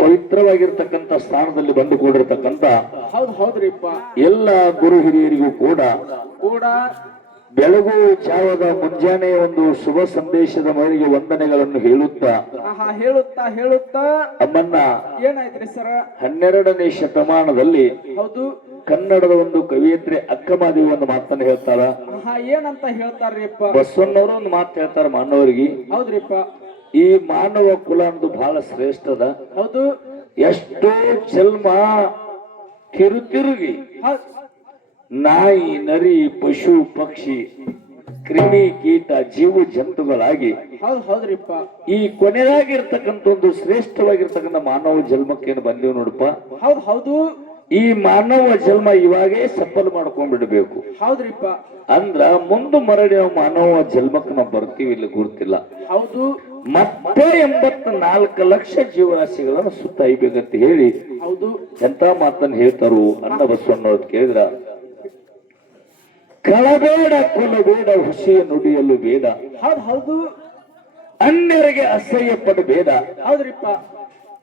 ಪವಿತ್ರವಾಗಿರ್ತಕ್ಕಂಥ ಸ್ಥಾನದಲ್ಲಿ ಬಂದು ಕೂಡಿರ್ತಕ್ಕಂಥ ಹೌದ್ರಿಪ್ಪ ಎಲ್ಲ ಗುರು ಹಿರಿಯರಿಗೂ ಕೂಡ ಕೂಡ ಬೆಳಗು ಜಾವದ ಮುಂಜಾನೆ ಒಂದು ಶುಭ ಸಂದೇಶದ ಮೇರೆಗೆ ವಂದನೆಗಳನ್ನು ಹೇಳುತ್ತಾ ಹೇಳುತ್ತಾ ಅಮ್ಮನ್ನ ಏನಾಯ್ತ್ರಿ ಸರ 12ನೇ ಶತಮಾನದಲ್ಲಿ ಹೌದು ಕನ್ನಡದ ಒಂದು ಕವಿಯತ್ರಿ ಅಕ್ಕಮಾದೇವಿ ಒಂದು ಮಾತನ್ನು ಹೇಳ್ತಾರ. ಏನಂತ ಹೇಳ್ತಾರ್ರಿಪ್ಪ? ಬಸವಣ್ಣವರು ಒಂದು ಮಾತು ಹೇಳ್ತಾರ ಮಾನವರಿಗೆ. ಹೌದ್ರಿಪ್ಪ, ಈ ಮಾನವ ಕುಲ ಅನ್ನೋದು ಬಹಳ ಶ್ರೇಷ್ಠದ. ಹೌದು, ಎಷ್ಟೋ ಜನ್ಮ ತಿರುಗಿ ನಾಯಿ ನರಿ ಪಶು ಪಕ್ಷಿ ಕ್ರಿಮಿ ಕೀಟ ಜೀವ ಜಂತುಗಳಾಗಿ ಹೌದ್ರಿಪ್ಪ ಈ ಕೊನೆಯಾಗಿರ್ತಕ್ಕಂಥ ಒಂದು ಶ್ರೇಷ್ಠವಾಗಿರ್ತಕ್ಕಂಥ ಮಾನವ ಜನ್ಮಕ್ಕೇನು ಬಂದೀವಿ ನೋಡಪ್ಪ. ಹೌದು, ಈ ಮಾನವ ಜನ್ಮ ಇವಾಗೇ ಸಫಲ ಮಾಡ್ಕೊಂಡ್ಬಿಡ್ಬೇಕು. ಹೌದ್ರಿಪ್ಪ, ಅಂದ್ರ ಮುಂದೆ ಮರಳಿ ನಾವು ಮಾನವ ಜನ್ಮಕ್ಕೆ ನಾವು ಬರ್ತೀವಿ, ಇಲ್ಲಿ ಗುರ್ತಿಲ್ಲ. ಹೌದು, ಮತ್ತೆ 84 ಲಕ್ಷ ಜೀವರಾಶಿಗಳನ್ನು ಸುತ್ತ ಐಬೇಕಂತ ಹೇಳಿ ಹೌದು ಎಂತ ಮಾತನ್ನು ಹೇಳ್ತಾರು ಅನ್ನ ಬಸವಣ್ಣವ್ರು ಕೇಳಿದ್ರ, ಕಳಬೇಡ ಕೊಲಬೇಡ ಹುಸಿಯ ನುಡಿಯಲು ಬೇಡ, ಹೌದು ಅನ್ಯರಿಗೆ ಅಸಹ್ಯ ಪಡಬೇಡ, ಹೌದ್ರಿಪ್ಪ,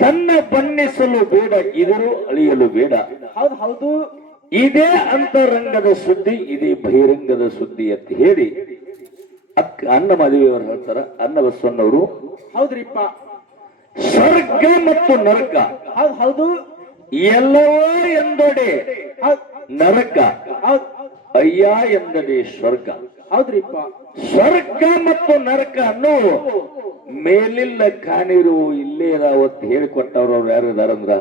ತನ್ನ ಬಣ್ಣಿಸಲು ಬೇಡ ಇದರು ಅಳಿಯಲು ಬೇಡ. ಹೌದು ಇದೇ ಅಂತರಂಗದ ಸುದ್ದಿ, ಇದೇ ಬಹಿರಂಗದ ಸುದ್ದಿ ಅಂತ ಹೇಳಿ ಅನ್ನ ಮಾದೇವಿಯವರು ಹೇಳ್ತಾರ. ಅನ್ನ ಬಸವಣ್ಣವರು ಹೌದ್ರಿಪ್ಪ, ಸ್ವರ್ಗ ಮತ್ತು ನರಕ ಹೌದು ಎಲ್ಲವೋ ಎಂದೊಡೆ ನರಕ, ಅಯ್ಯ ಎಂದಡೆ ಸ್ವರ್ಗ. ಹೌದ್ರಿಪ್ಪ, ಸ್ವರ್ಗ ಮತ್ತು ನರಕ ಅನ್ನೋ ಮೇಲಿಲ್ಲ ಕಾಣಿರು ಇಲ್ಲೇ ಇದಾವತ್ ಹೇಳಿಕೊಟ್ಟವ್ರು ಅವ್ರು ಯಾರು ಇದಾರಂದ್ರ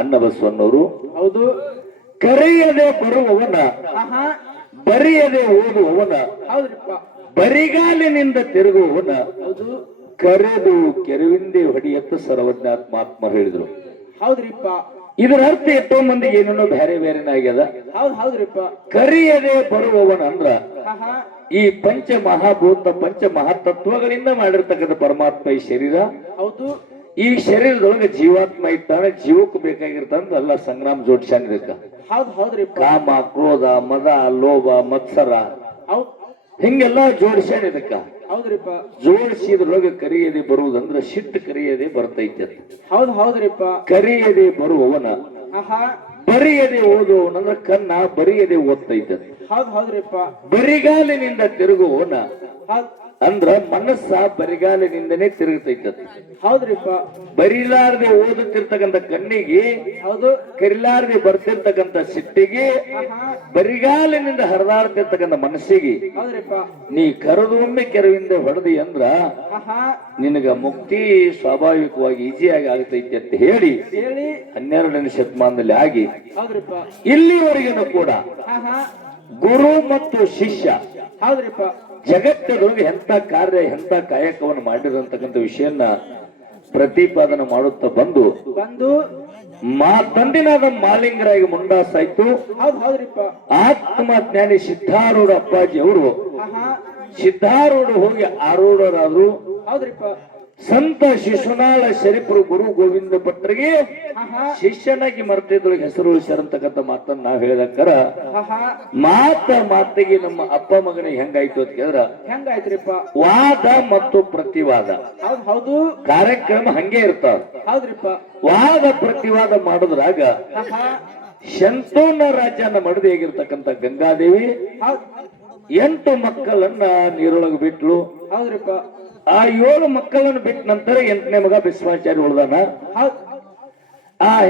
ಅನ್ನ ಬಸವಣ್ಣವರು. ಹೌದು, ಕರೆಯದೆ ಬರುವವನ ಬರೆಯದೆ ಓದುವವನ ಹೌದ್ರಿಪ್ಪ, ಬರಿಗಾಲಿನಿಂದ ತಿರುಗುವವನ ಹೌದು ಕರೆದು ಕೆರವಿಂದೆ ಹೊಡಿಯತ್ತ ಸರ್ವಜ್ಞಾತ್ಮಾತ್ಮ ಹೇಳಿದ್ರು. ಹೌದ್ರಿಪ್ಪ, ಇದರ ಅರ್ಥ ಎಷ್ಟೋ ಮಂದಿಗೆ ಏನೇನೋ ಬೇರೆ ಬೇರೆನ ಆಗ್ಯದ. ಹೌದ್ರಿಪ್ಪ, ಕರೆಯದೆ ಬರುವವನ ಅಂದ್ರ ಈ ಪಂಚ ಮಹಾಭೂತ ಪಂಚ ಮಹಾತತ್ವಗಳಿಂದ ಮಾಡಿರ್ತಕ್ಕಂಥ ಪರಮಾತ್ಮ ಈ ಶರೀರ. ಹೌದು, ಈ ಶರೀರದೊಳಗೆ ಜೀವಾತ್ಮ ಇರ್ತಾನೆ, ಜೀವಕ್ಕೆ ಬೇಕಾಗಿರ್ತಾನ ಎಲ್ಲ ಸಂಗ್ರಾಮ ಜೋಡಿಸ್ಯಾನ ಇದಕ್ಕ. ಹೌದ್ರಿಪ್ಪ, ಕಾಮ ಕ್ರೋಧ ಮದ ಲೋಭ ಮತ್ಸರ ಹಿಂಗೆಲ್ಲ ಜೋಡಿಸ್ಯಾನ ಇದಕ್ಕ. ಹೌದ್ರಿಪ್ಪ, ಜೋಡಿಸಿದ್ರೊಳಗೆ ಕರಿಯದೆ ಬರುವುದಂದ್ರ ಸಿಟ್ಟು ಕರಿಯದೆ ಬರ್ತೈತೆ. ಹೌದ್ರಿಪ್ಪ, ಕರಿಯದೆ ಬರುವವನ ಬರಿಯದೆ ಓದುವವನಂದ್ರ ಕನ್ನ ಬರಿಯದೆ ಓದ್ತೈತೆ. ಹೌದ್ರಿಪ್ಪ, ಬರಿಗಾಲಿನಿಂದ ತಿರುಗುವವನ ಅಂದ್ರ ಮನಸ್ಸ ಬರಿಗಾಲಿನಿಂದನೇ ತಿರುಗತೈತ. ಹೌದ್ರಿಪ್ಪ, ಬರಿಲಾರದೆ ಓದುತ್ತಿರ್ತಕ್ಕಂಥ ಕಣ್ಣಿಗೆ, ಹೌದು ಕರಿಲಾರದೆ ಬರ್ತಿರ್ತಕ್ಕಂಥ ಸಿಟ್ಟಿಗೆ, ಬರಿಗಾಲಿನಿಂದ ಹರಿದಾಡ್ತಿರ್ತಕ್ಕಂಥ ಮನಸ್ಸಿಗೆ ಹೌದ್ರಿಪ್ಪ ನೀ ಕರೆದೊಮ್ಮೆ ಕೆರವಿಂದ ಹೊಡೆದಿ ಅಂದ್ರ ನಿನಗ ಮುಕ್ತಿ ಸ್ವಾಭಾವಿಕವಾಗಿ ಈಜಿಯಾಗಿ ಆಗ್ತೈತಿ ಅಂತ ಹೇಳಿ 12ನೇ ಶತಮಾನದಲ್ಲಿ ಆಗಿ ಹೌದ್ರಿಪ್ಪ ಇಲ್ಲಿವರೆಗೂ ಕೂಡ ಗುರು ಮತ್ತು ಶಿಷ್ಯ ಹೌದ್ರಿಪ್ಪ ಜಗತ್ತದೊಳಗೆ ಎಂತ ಕಾರ್ಯ ಎಂತ ಕಾಯಕವನ್ನು ಮಾಡಿರಂತಕ್ಕಂಥ ವಿಷಯನ್ನ ಪ್ರತಿಪಾದನೆ ಮಾಡುತ್ತಾ ಬಂದು ತಂದಿನಾದ ಮಾಲಿಂಗರಾಗಿ ಮುಂಡಾಸಾಯ್ತು. ಹೌದ್ರಿಪ್ಪ, ಆತ್ಮಜ್ಞಾನಿ ಸಿದ್ಧಾರೂಢ ಅಪ್ಪಾಜಿ ಅವರು ಸಿದ್ಧಾರೂಢ ಹೋಗಿ ಆರೂಢರಾದ್ರು. ಹೌದ್ರಿಪ್ಪ, ಸಂತ ಶಿಶುನಾಳ ಶರೀಫರು ಗುರು ಗೋವಿಂದ ಭಟ್ರಿಗೆ ಶಿಷ್ಯನಾಗಿ ಮರ್ತಿದ್ರೊಳಗೆ ಹೆಸರು ಉಳಿಸ್ಯಾರಂತಕ್ಕಂಥ ಮಾತನ್ನ ನಾವ್ ಹೇಳಿದಕ್ಕರ ಮಾತಿಗೆ ನಮ್ಮ ಅಪ್ಪ ಮಗನಿಗೆ ಹೆಂಗಾಯ್ತು ಅಂತ ಕೇಳಿದ್ರ ಹೆಂಗಾಯ್ತ್ರಿಪ್ಪ? ವಾದ ಮತ್ತು ಪ್ರತಿವಾದ. ಹೌದು, ಕಾರ್ಯಕ್ರಮ ಹಂಗೆ ಇರ್ತಾವ. ಹೌದ್ರಿಪ್ಪ, ವಾದ ಪ್ರತಿವಾದ ಮಾಡುದ್ರಾಗ ಶಂತೋನ ರಾಜ್ಯನ ಮಡದಿ ಆಗಿರ್ತಕ್ಕಂಥ ಗಂಗಾದೇವಿ 8 ಮಕ್ಕಳನ್ನ ನೀರೊಳಗೆ ಬಿಟ್ಲು. ಹೌದ್ರಿಪ್ಪ, ಆ 7 ಮಕ್ಕಳನ್ನು ಬಿಟ್ಟ ನಂತರ 8ನೇ ಮಗ ಬಿಸ್ವಾಚಾರಿ ಉಳ್ದಾನ.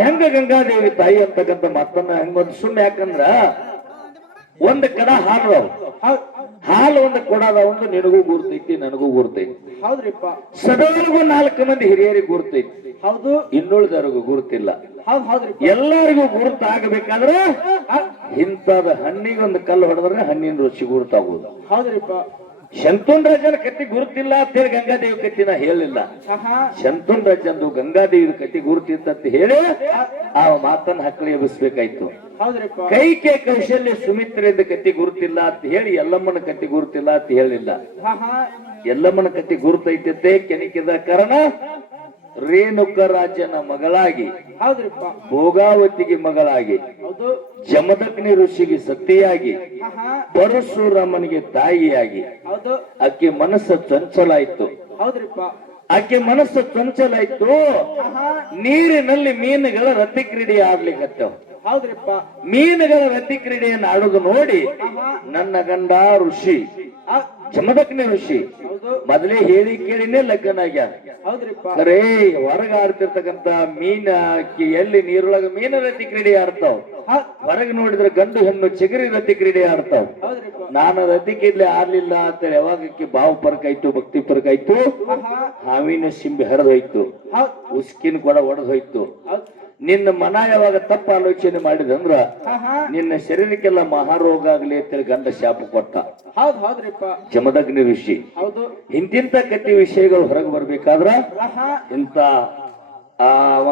ಹೆಂಗ ಗಂಗಾದೇವಿ ತಾಯಿ ಅಂತಕ್ಕಂಥ ಮಾತನ್ನ ಹೆಂಗೊಂದು ಸುಮ್ಮನೆ, ಯಾಕಂದ್ರ ಒಂದ್ ಕಡ ಹಾಲು ಒಂದು ಕೊಡದ ಒಂದು ನಿನಗೂ ಗುರ್ತೈತಿ ನನಗೂ ಗುರ್ತೈತಿ. ಹೌದ್ರಿಪ್ಪ, ಸದವರಿಗೂ 4 ಮಂದಿ ಹಿರಿಯರಿಗೆ ಗುರ್ತೈತಿ. ಹೌದು, ಇನ್ನುಳಿದವರಿಗೂ ಗುರುತಿಲ್ಲ. ಹೌದ್ರಿಪ್ಪ, ಎಲ್ಲರಿಗೂ ಗುರುತಾಗಬೇಕಾದ್ರೆ ಇಂಥದ ಹಣ್ಣಿಗೊಂದು ಕಲ್ಲು ಹೊಡೆದ್ರೆ ಹಣ್ಣಿನ ರುಚಿ ಗುರುತಾಗುವುದು. ಹೌದ್ರಿಪ್ಪ, ಶಂತೋನ್ ರಾಜನ ಕತ್ತಿ ಗುರುತಿಲ್ಲ ಅಂತ ಹೇಳಿ ಗಂಗಾದೇವಿ ಕತ್ತಿನ ಹೇಳಿಲ್ಲ. ಶಂತೋನ್ ರಾಜಂದು ಗಂಗಾದೇವಿ ಕತ್ತಿ ಗುರುತಿತ್ತಂತ ಹೇಳಿ ಆ ಮಾತನ್ನ ಹಕ್ಕಳಿ ಎಬ್ಬಿಸ್ಬೇಕಾಯ್ತು. ಕೈಕೆ ಕೌಶಲ್ಯ ಸುಮಿತ್ರೆಯಿಂದ ಕತ್ತಿ ಗುರುತಿಲ್ಲ ಅಂತ ಹೇಳಿ ಎಲ್ಲಮ್ಮನ ಕತ್ತಿ ಗುರುತಿಲ್ಲ ಅಂತ ಹೇಳಿಲ್ಲ. ಎಲ್ಲಮ್ಮನ ಕತ್ತಿ ಗುರುತೈತೆ ಕೆಣಕಿದ ಕಾರಣ ರೇಣುಕ ರಾಜನ ಮಗಳಾಗಿ, ಭೋಗಾವತಿಗೆ ಮಗಳಾಗಿ, ಜಮದಗ್ನಿ ಋಷಿಗೆ ಸತಿಯಾಗಿ, ಪರಶುರಾಮನಿಗೆ ತಾಯಿಯಾಗಿ ಆಕೆ ಮನಸ್ಸು ಚಂಚಲ ಆಯ್ತು. ಆಕೆ ಮನಸ್ಸು ಚಂಚಲ ಇತ್ತು. ನೀರಿನಲ್ಲಿ ಮೀನುಗಳ ರತಿ ಕ್ರೀಡೆ ಆಡ್ಲಿಕ್ಕತ್ತವ. ಹೌದ್ರಿಪ್ಪ. ಮೀನುಗಳ ರತಿ ಕ್ರೀಡೆಯನ್ನು ಆಡುದು ನೋಡಿ ನನ್ನ ಗಂಡ ಋಷಿ ಜಮದಗ್ನಿ ಋಷಿ ಮೊದಲೇ ಹೇಳಿ ಕೇಳಿನೇ ಲಗ್ನ ಆಗ್ಯಾರ. ಹೌದ್ರಿಪ್ಪ. ಖರೇ ಹೊರಗ ಆಡ್ತಿರ್ತಕ್ಕಂತ ಮೀನ ಎಲ್ಲಿ ನೀರೊಳಗ ಮೀನ ರತಿ ಕ್ರೀಡೆ ಆಡ್ತಾವ್, ಹೊರಗೆ ನೋಡಿದ್ರೆ ಗಂಡು ಹೆಣ್ಣು ಚಿಗರಿ ರತಿ ಕ್ರೀಡೆ ಆಡ್ತಾವ್. ಹೌದ್ರಿಪ್ಪ. ನಾನು ರತಿ ಕ್ರೀಡೆ ಆಡ್ಲಿಲ್ಲ ಅಂತೇಳಿ ಯಾವಾಗಕ್ಕೆ ಭಾವ ಪರಕಾಯ್ತು, ಭಕ್ತಿ ಪರಕಾಯ್ತು, ಹಾವಿನ ಸಿಂಬಿ ಹರಿದೋಯ್ತು, ಉಸ್ಕಿನ ಕೊಡ ಒಡೆದೋಯ್ತು. ನಿನ್ನ ಮನ ಯಾವಾಗ ತಪ್ಪ ಆಲೋಚನೆ ಮಾಡಿದಂದ್ರ ನಿನ್ನ ಶರೀರಕ್ಕೆಲ್ಲ ಮಹಾರೋಗ ಆಗ್ಲಿ ಅಂತೇಳಿ ಗಂಡ ಶಾಪ ಕೊಟ್ಟ. ಹೌದ್ರಿಪ್ಪ. ಜಮದಗ್ನಿ ಋಷಿ. ಹೌದು. ಇಂತಿಂತ ಕತ್ತಿ ವಿಷಯಗಳು ಹೊರಗೆ ಬರ್ಬೇಕಾದ್ರ ಇಂತ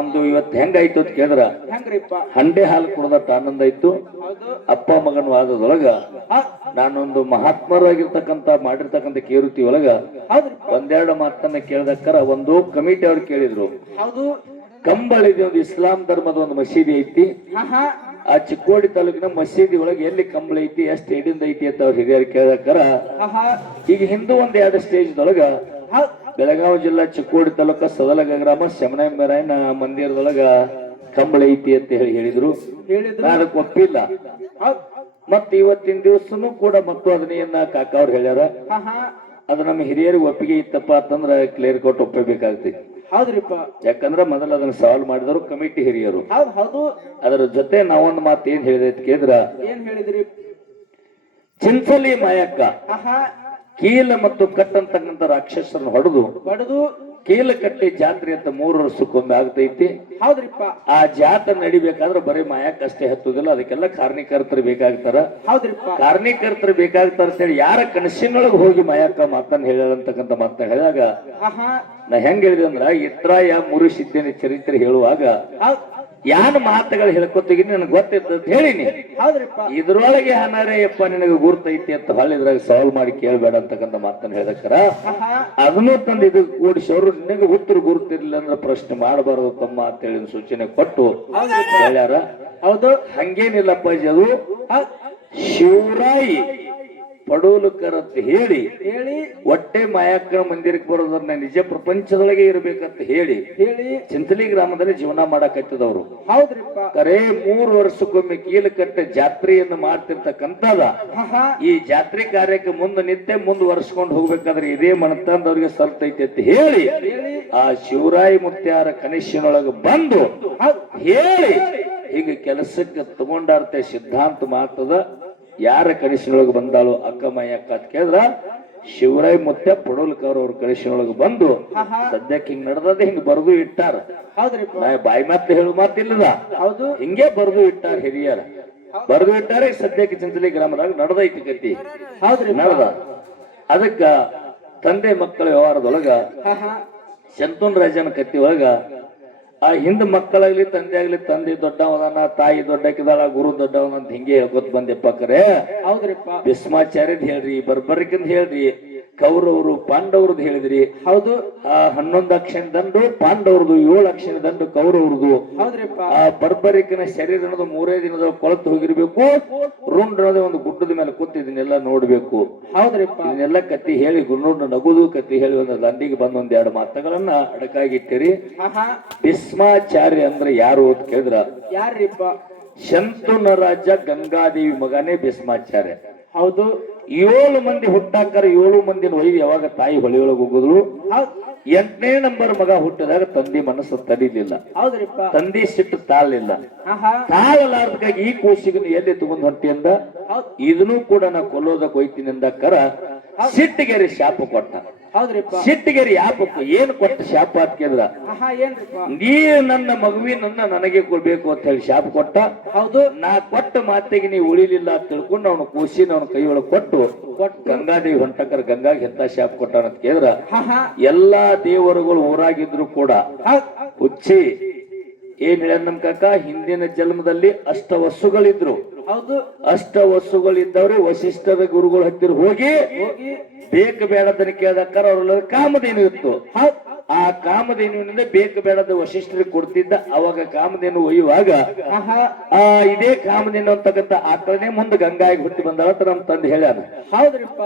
ಒಂದು ಇವತ್ತು ಹೆಂಗಾಯ್ತು ಅಂತ ಕೇಳಿದ್ರ ಹೆಂಗ್ರಿಪ್ಪ? ಹಂಡೆ ಹಾಲು ಕುಡ್ದಟ್ಟ ಆನಂದ ಇತ್ತು. ಹೌದು. ಅಪ್ಪ ಮಗನ ವಾದದೊಳಗ ನಾನೊಂದು ಮಹಾತ್ಮರಾಗಿರ್ತಕ್ಕಂತ ಮಾಡಿರ್ತಕ್ಕಂಥ ಕೇರುತಿ ಒಳಗ ಒಂದೆರಡು ಮಾತನ್ನ ಕೇಳ್ದಕ್ಕರ ಒಂದು ಕಮಿಟಿ ಅವ್ರು ಕೇಳಿದ್ರು. ಹೌದು. ಕಂಬಳಿದ ಒಂದು ಇಸ್ಲಾಂ ಧರ್ಮದ ಒಂದು ಮಸೀದಿ ಐತಿ, ಆ ಚಿಕ್ಕೋಡಿ ತಾಲೂಕಿನ ಮಸೀದಿ ಒಳಗೆ ಎಲ್ಲಿ ಕಂಬಳ ಐತಿ, ಎಷ್ಟು ಎಡಿಂದ ಐತಿ ಅಂತ ಅವ್ರು ಹಿರಿಯರು ಕೇಳಕ್ಕಾರ ಈಗ ಹಿಂದೂ ಒಂದ್ 2 ಸ್ಟೇಜ್ ದೊಳಗ ಬೆಳಗಾವಿ ಜಿಲ್ಲಾ ಚಿಕ್ಕೋಡಿ ತಾಲೂಕ ಸದಲಗ ಗ್ರಾಮ ಶಮನಾಯನ ಮಂದಿರದೊಳಗ ಕಂಬಳ ಐತಿ ಅಂತ ಹೇಳಿದ್ರು. ನಾನು ಅದಕ್ಕೆ ಒಪ್ಪಿಲ್ಲ. ಮತ್ ಇವತ್ತಿನ ದಿವಸನು ಕೂಡ ಮತ್ತು ಅದನ್ನೇನ ಕಾಕ ಅವ್ರು ಹೇಳ್ಯಾರ. ಅದು ನಮ್ಮ ಹಿರಿಯರಿಗೆ ಒಪ್ಪಿಗೆ ಇತ್ತಪ್ಪ ಅಂತಂದ್ರ ಕ್ಲಿಯರ್ ಕೊಟ್ಟು ಒಪ್ಪಬೇಕಾಗ್ತೈತಿ. ಹೌದ್ರಿಪ್ಪ. ಯಾಕಂದ್ರ ಮೊದಲು ಅದನ್ನ ಸಾಲ್ವ್ ಮಾಡಿದವರು ಕಮಿಟಿ ಹಿರಿಯರು. ಹೌದು. ಅದರ ಜೊತೆ ನಾವೊಂದು ಮಾತು ಏನ್ ಹೇಳಿದೆ ಅಂತ ಕೇಳಿದ್ರ, ಏನ್ ಹೇಳಿದ್ರಿ? ಚಿಂಚಲಿ ಮಾಯಕ್ಕ ಕೀಲ ಮತ್ತು ಕಟ್ ಅಂತಕ್ಕಂಥ ರಾಕ್ಷಸರನ್ನು ಹೊಡೆದು ಕೀಲ ಕಟ್ಟಿ ಜಾತ್ರೆ ಅಂತ 3 ವರ್ಷಕ್ಕೊಮ್ಮೆ ಆಗ್ತೈತಿ. ಹೌದ್ರಿಪ್ಪ. ಆ ಜಾತ್ರೆ ನಡಿಬೇಕಾದ್ರೆ ಬರೀ ಮಾಯಕ್ಕ ಅಷ್ಟೇ ಹತ್ತುದಿಲ್ಲ, ಅದಕ್ಕೆಲ್ಲ ಕಾರಣೀಕರ್ತರು ಬೇಕಾಗ್ತಾರ. ಹೌದ್ರಿಪ್ಪ. ಕಾರಣೀಕರ್ತರು ಬೇಕಾಗ್ತಾರ ಅಂತೇಳಿ ಯಾರ ಕನಸಿನೊಳಗೆ ಹೋಗಿ ಮಾಯಕ್ಕ ಮಾತನ್ನ ಹೇಳಂತಕ್ಕಂಥ ಮಾತನ್ನ ಹೇಳಿದಾಗ ನಾ ಹೆಂಗ್ ಹೇಳಿದೆ ಅಂದ್ರ, ಇತ್ರಾಯ ಮುರು ಸಿದ್ಧನ ಚರಿತ್ರೆ ಹೇಳುವಾಗ ಯಾನ ಮಾತುಗಳು ಹೇಳ್ಕೊತೀಗಿ ನನಗೆ ಗೊತ್ತಿತ್ತು ಅಂತ ಹೇಳಿನಿ. ಇದ್ರೊಳಗೆ ಹನಾರೆಯಪ್ಪ ನಿನಗೆ ಗುರ್ತೈತಿ ಅಂತ ಹೊಳ್ಳಿದ್ರಾಗ ಸಾಲ್ವ್ ಮಾಡಿ ಕೇಳ್ಬೇಡ ಅಂತಕ್ಕಂಥ ಮಾತನ್ನ ಹೇಳಕ್ಕಾರ ಅದನ್ನು ತಂದು ಇದು ಕೂಡಿಸೋರು ನಿನಗೆ ಉತ್ತರ ಗುರುತಿರ್ಲಿಲ್ಲ ಅಂದ್ರೆ ಪ್ರಶ್ನೆ ಮಾಡಬಾರದು ತಮ್ಮ ಅಂತ ಹೇಳಿ ಸೂಚನೆ ಕೊಟ್ಟು ಹೇಳ್ಯಾರ. ಹೌದು, ಹಂಗೇನಿಲ್ಲಪ್ಪ, ಅದು ಶಿವರಾಯಿ ಪಡೋಲಕರ್ ಅಂತ ಹೇಳಿ ಹೊಟ್ಟೆ ಮಾಯಕ್ಕನ ಮಂದಿರಕ್ಕೆ ಬರೋದನ್ನ ನಿಜ ಪ್ರಪಂಚದೊಳಗೆ ಇರ್ಬೇಕಂತ ಹೇಳಿ ಚಿಂತಲಿ ಗ್ರಾಮದಲ್ಲಿ ಜೀವನ ಮಾಡಕತ್ತಿದವರು. ಹೌದ್ರಿಪ್ಪ. ಕರೇ 3 ವರ್ಷಕ್ಕೊಮ್ಮೆ ಕೀಲಕಟ್ಟೆ ಜಾತ್ರೆಯನ್ನು ಮಾಡ್ತಿರ್ತಕ್ಕಂಥದ ಈ ಜಾತ್ರೆ ಕಾರ್ಯಕ್ಕೆ ನಿತ್ಯ ಮುಂದುವರ್ಸ್ಕೊಂಡು ಹೋಗ್ಬೇಕಾದ್ರೆ ಇದೇ ಮನತಂದವ್ರಿಗೆ ಸಲ್ತೈತಿ ಅಂತ ಹೇಳಿ ಆ ಶಿವರಾಯಿ ಮುತ್ಯಾರ ಕನಿಷ್ಠನೊಳಗೆ ಬಂದು ಹೇಳಿ ಹೀಗೆ ಕೆಲಸಕ್ಕೆ ತಗೊಂಡಾರ್ತೆ ಸಿದ್ಧಾಂತ ಮಾತದ. ಯಾರ ಕನಿಷ್ಠನೊಳಗೆ ಬಂದಾಳು ಅಕ್ಕಮಯ್ಯಕ್ಕ ಅಂತ ಕೇಳಿದ್ರ ಶಿವರಾಯ್ ಮುತ್ಯ ಪಡೋಲ್ಕರ್ ಅವ್ರ ಕನಿಷ್ಠನೊಳಗೆ ಬಂದು ಸದ್ಯಕ್ಕೆ ಹಿಂಗ್ ನಡೆದದ ಹಿಂಗ್ ಬರ್ದು ಇಟ್ಟಾರ. ಬಾಯಿ ಮಾತು ಹೇಳು ಮಾತಿಲ್ಲದ, ಹಿಂಗೆ ಬರ್ದು ಇಟ್ಟಾರ ಹಿರಿಯರ, ಬರ್ದು ಇಟ್ಟಾರ. ಸದ್ಯಕ್ಕೆ ಚಿಂಚಲಿ ಗ್ರಾಮದಾಗ ನಡೆದೈತಿ ಕತಿ. ನಡೆದ ಅದಕ್ಕ ತಂದೆ ಮಕ್ಕಳ ವ್ಯವಹಾರದೊಳಗ ಶಂತೂನ್ ರಾಜನ ಕತ್ತಿ ಒಳಗ ಆ ಹಿಂದ್ ಮಕ್ಕಳಾಗ್ಲಿ ತಂದೆ ಆಗ್ಲಿ, ತಂದೆ ದೊಡ್ಡವನ, ತಾಯಿ ದೊಡ್ಡಕಿದಾಳ, ಗುರು ದೊಡ್ಡವನ ಅಂತ ಹಿಂಗೆ ಹೇಳ್ಕೊತ ಬಂದೆಪ್ಪ. ಕರೆ ಹೌದ್ರಿಪ್ಪ. ಭೀಷ್ಮಾಚಾರ್ಯದ್ ಹೇಳ್ರಿ, ಬರ್ಬರಿಕಂದ್ ಹೇಳ್ರಿ, ಕೌರವರು ಪಾಂಡವ್ರದ್ದು ಹೇಳಿದ್ರಿ. ಹೌದು. ಆ 11 ಅಕ್ಷರ ದಂಡು ಪಾಂಡವ್ರದು, 7 ಅಕ್ಷರ ದಂಡು ಕೌರವ್ರದು. ಹೌದ್ರಿಪ್ಪ. ಆ ಬರ್ಬರಿಕನ ಶರೀರ ಅನ್ನೋದು 3 ದಿನದ ಕೊಳತು ಹೋಗಿರ್ಬೇಕು, ರುಂಡ್ ಅನ್ನೋದೇ ಒಂದು ಗುಡ್ಡದ ಮೇಲೆ ಕೂತಿದ್ದನ್ನೆಲ್ಲ ನೋಡ್ಬೇಕು. ಹೌದ್ರಿಪ್ಪ. ಇದನ್ನೆಲ್ಲ ಕತ್ತಿ ಹೇಳಿ ಗುರುನೋಡ್ ನಗುದು ಕತ್ತಿ ಹೇಳಿ ಒಂದು ದಂಡಿಗೆ ಬಂದ 1-2 ಮಾತುಗಳನ್ನ ಅಡಕಾಗಿಟ್ಟಿರಿ. ಭೀಷ್ಮಾಚಾರ್ಯ ಅಂದ್ರೆ ಯಾರು ಅಂತ ಕೇಳಿದ್ರ, ಯಾರಿಪ್ಪ? ಶಂತುನ ರಾಜ ಗಂಗಾದೇವಿ ಮಗನೇ ಭೀಷ್ಮಾಚಾರ್ಯ. ಹೌದು. 7 ಮಂದಿ ಹುಟ್ಟಾಕರ 7 ಮಂದಿನ ಒಯ್ದು ಯಾವಾಗ ತಾಯಿ ಹೊಳೆಯೊಳಗೆ ಹೋಗುದ್ರು. 8ನೇ ನಂಬರ್ ಮಗ ಹುಟ್ಟಿದಾಗ ತಂದೆ ಮನಸ್ಸು ತಡಿಲಿಲ್ಲ. ಹೌದ್ರಿಪ್ಪ. ತಂದೆ ಸಿಟ್ಟು ತಾಳಲಿಲ್ಲ. ತಾಳಲಾರ್ದಕ್ಕಾಗಿ ಈ ಕೂಸಿಗನ್ನು ಎಲ್ಲಿ ತಗೊಂಡ್ ಹೊಂಟಿ ಅಂದ, ಇದನ್ನು ಕೂಡ ನಾ ಕೊಲ್ಲೋದಕ್ಕೆ ಹೋಯ್ತೀನಿ ಅಂದಕ್ಕರ ಸಿಟ್ಟಿಗೆರಿ ಶಾಪ ಕೊಟ್ಟ. ಹೌದ್ರಿಪ್ಪ. ಸಿಟ್ಟಿಗೆರಿ ಯಾಪಕ್ಕು ಏನು ಕೊಟ್ಟ ಶಾಪ ಅಂತ ಕೇಳಿದ್ರ, ನೀ ನನ್ನ ಮಗುವಿನನ್ನ ನನಗೆ ಕೊಡ್ಬೇಕು ಅಂತ ಹೇಳಿ ಶಾಪ ಕೊಟ್ಟ. ಹೌದು. ನಾ ಕೊಟ್ಟ ಮಾತಿಗೆ ನೀವು ಉಳಿಲಿಲ್ಲ ಅಂತ ತಿಳ್ಕೊಂಡು ಅವನು ಕೂಸಿನ ಅವನ ಕೈಯೊಳಗೆ ಕೊಟ್ಟು ಗಂಗಾದೇವಿ ಹೊಂಟಕರ ಗಂಗಾಗಿ ಎಂತ ಶಾಪ ಕೊಟ್ಟಾನ ಅಂತ ಕೇಳಿದ್ರ, ಎಲ್ಲಾ ದೇವರುಗಳು ಊರಾಗಿದ್ರು ಕೂಡ ಹುಚ್ಚಿ ಏನ್ ಹೇಳ ನಮ್ ಕಾಕ, ಹಿಂದಿನ ಜನ್ಮದಲ್ಲಿ ಅಷ್ಟವಸುಗಳಿದ್ರು. ಹೌದು. ಅಷ್ಟವಸುಗಳಿದ್ದವ್ರೆ ವಸಿಷ್ಠರ ಗುರುಗಳು ಹತ್ತಿರ ಹೋಗಿ ಬೇಕು ಬೇಡದನ್ನ ಕೇಳದಕ್ಕಾರ ಅವ್ರ ಕಾಮಧೇನು ಇತ್ತು. ಆ ಕಾಮಧೇನುವಿನಿಂದ ಬೇಕು ಬೇಡದ ವಶಿಷ್ಠರಿಗೆ ಕೊಡ್ತಿದ್ದ. ಅವಾಗ ಕಾಮಧೇನು ಒಯ್ಯುವಾಗ ಇದೇ ಕಾಮಧೇನು ಅಂತಕ್ಕಂಥ ಆಕಳನೆ ಮುಂದೆ ಗಂಗಾಗಿ ಹುಟ್ಟಿ ಬಂದಾಳ ಅಂತ ನಮ್ ತಂದೆ ಹೇಳ್ಯಾನ. ಹೌದ್ರಿಪ್ಪ.